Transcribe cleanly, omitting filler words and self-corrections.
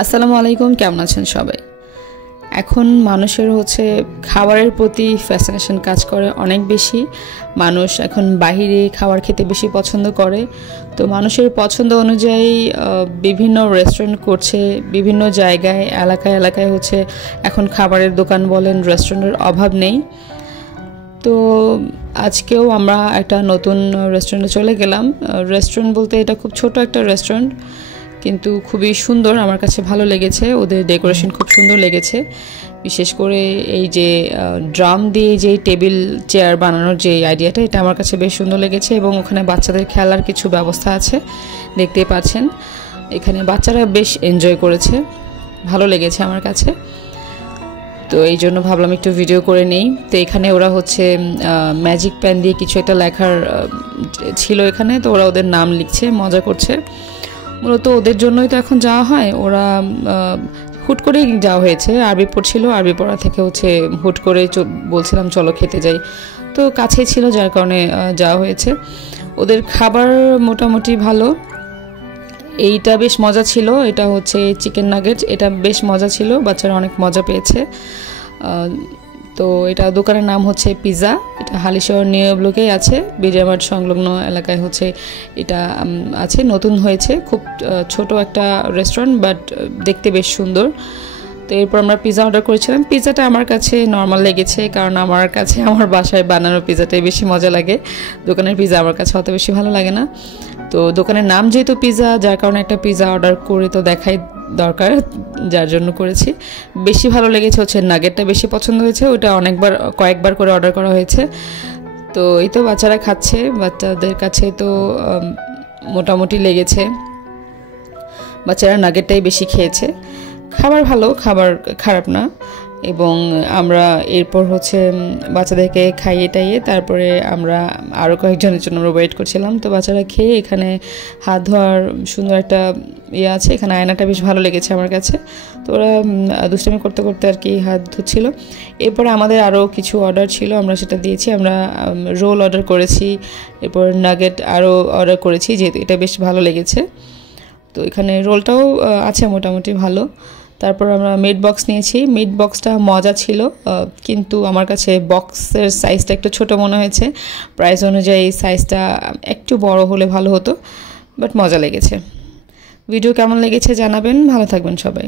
আসসালামু আলাইকুম, কেমন আছেন সবাই? এখন মানুষের খাবারের প্রতি ফ্যাসিনেশন কাজ করে অনেক বেশি। মানুষ এখন বাইরে খাবার খেতে বেশি পছন্দ করে। তো মানুষের পছন্দ অনুযায়ী বিভিন্ন রেস্টুরেন্ট করছে, বিভিন্ন জায়গায় এলাকায় এলাকায় এখন খাবারের দোকান বলেন, রেস্টুরেন্টের অভাব নেই। তো আজকেও আমরা একটা নতুন রেস্টুরেন্টে চলে গেলাম। রেস্টুরেন্ট বলতে এটা খুব ছোট একটা রেস্টুরেন্ট, কিন্তু খুবই সুন্দর, আমার কাছে ভালো লেগেছে। ওদের ডেকোরেশন খুব সুন্দর লেগেছে। বিশেষ করে এই যে ড্রাম দিয়ে যে টেবিল চেয়ার বানানোর যে আইডিয়াটা, এটা আমার কাছে বেশ সুন্দর লেগেছে। এবং ওখানে বাচ্চাদের খেলার কিছু ব্যবস্থা আছে, দেখতেই পাচ্ছেন। এখানে বাচ্চারা বেশ এনজয় করেছে, ভালো লেগেছে আমার কাছে। তো এই জন্য ভাবলাম একটু ভিডিও করে নেই। তো এখানে ওরা ম্যাজিক পেন দিয়ে কিছু একটা লেখার ছিল এখানে, তো ওরা ওদের নাম লিখছে, মজা করছে। মূলত ওদের জন্যই তো এখন যাওয়া হয়। ওরা হুট করেই যাওয়া হয়েছে, আরবি পড়ছিল, আরবি পড়া থেকে হুট করে বলছিলাম চলো খেতে যাই। তো কাছেই ছিল, যার কারণে যাওয়া হয়েছে। ওদের খাবার মোটামুটি ভালো। এইটা বেশ মজা ছিল, এটা চিকেন নাগেট, এটা বেশ মজা ছিল, বাচ্চারা অনেক মজা পেয়েছে। তো এটা দোকানের নাম পিৎজা। এটা হালিশহর নিউ ব্লকেই আছে, বিজয় মার্ট সংলগ্ন এলাকায় এটা আছে, নতুন হয়েছে। খুব ছোট একটা রেস্টুরেন্ট, বাট দেখতে বেশ সুন্দর। তো এরপর আমরা পিৎজা অর্ডার করেছিলাম। পিৎজাটা আমার কাছে নর্মাল লেগেছে, কারণ আমার কাছে আমার বাসায় বানানো পিৎজাটাই বেশি মজা লাগে। দোকানের পিৎজা আমার কাছে অত বেশি ভালো লাগে না। তো দোকানের নাম যেহেতু পিৎজা, যার কারণে একটা পিৎজা অর্ডার করে তো দেখাই দরকার, যার জন্য করেছি। বেশি ভালো লেগেছে নাগেটটা বেশি পছন্দ হয়েছে, ওটা কয়েকবার করে অর্ডার করা হয়েছে। তো এই তো বাচ্চারা খাচ্ছে, বাচ্চাদের কাছে তো মোটামুটি লেগেছে, বাচ্চারা নাগেটটাই বেশি খেয়েছে। খাবার ভালো, খাবার খারাপ না। এবং আমরা এরপর বাচ্চাদেরকে খাইয়ে টাইয়ে তারপরে আমরা আরও কয়েকজনের জন্য ওয়েট করছিলাম। তো বাচ্চারা খেয়ে এখানে হাত ধোয়ার সুন্দর একটা আছে, এখানে আয়নাটা বেশ ভালো লেগেছে আমার কাছে। তো ওরা দুষ্টামি করতে করতে আর কি হাত ধুচ্ছিল। এরপরে আমাদের আরও কিছু অর্ডার ছিল, আমরা সেটা দিয়েছি। আমরা রোল অর্ডার করেছি, এরপর নাগেট আরও অর্ডার করেছি, যেহেতু এটা বেশ ভালো লেগেছে। তো এখানে রোলটাও আছে মোটামুটি ভালো। তারপর আমরা মিট বক্স নিয়েছি। মিট বক্সটা মজা ছিল, কিন্তু আমার কাছে বক্সের সাইজটা একটু ছোট মনে হয়েছে। প্রাইস অনুযায়ী সাইজটা একটু বড় হলে ভালো হতো, বাট মজা লেগেছে। ভিডিও কেমন লেগেছে জানাবেন। ভালো থাকবেন সবাই।